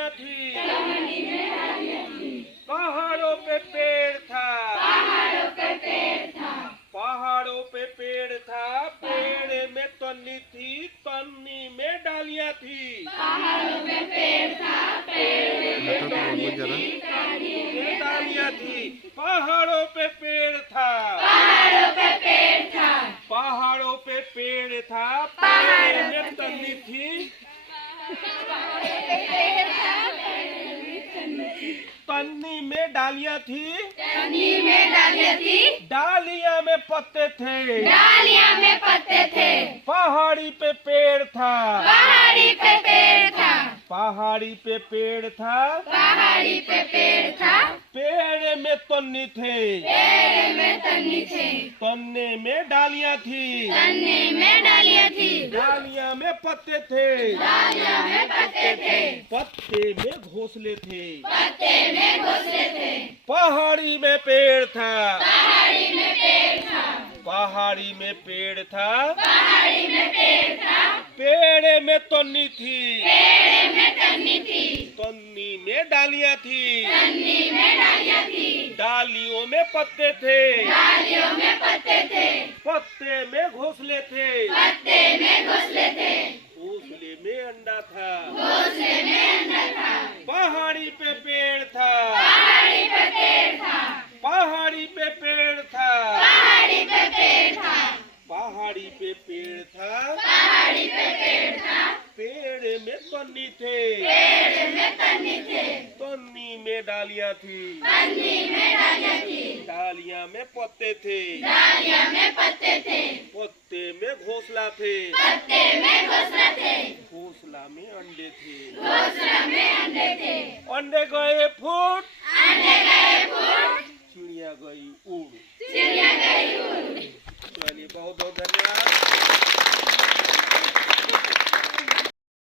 डालियां थी, पहाड़ों पे पेड़ था, पहाड़ों पे पेड़ था, पेड़ में तन्नी थी, तन्नी में डालियां थी, पहाड़ों पे पेड़ था, पेड़ में डालियां थी, पहाड़ों पे पेड़ था, पहाड़ों पे पेड़ था, पेड़ में तन्नी थी, तन्नी में डालियां थी, डालियां में पत्ते थे, पहाड़ी पे पेड़ था, पहाड़ी पे पेड़ था, पेड़ में तन्नी थे, तन्ने में डालियां थी, डालियां में पत्ते थे, पत्ते में घोंसले थे, पहाड़ी में पेड़ था, पहाड़ी में पेड़ था, पेड़ में तन्नी थी, तन्नी में डालियां थी, डालियों में पत्ते थे, पत्ते में घोंसले थे, घोंसले में अंडा था, पहाड़ी पे पेड़ था, पहाड़ी पे पेड़ था, पहाड़ी पे पेड़ था, पेड़ में तन्नी थे, तन्नी में डालियां थी, डालियां में पत्ते थे, पत्ते में घोंसला थे, घोंसला में अंडे थे, अंडे गए फूट, चिड़िया गई उड़। चलिए बहुत बहुत धन्यवाद।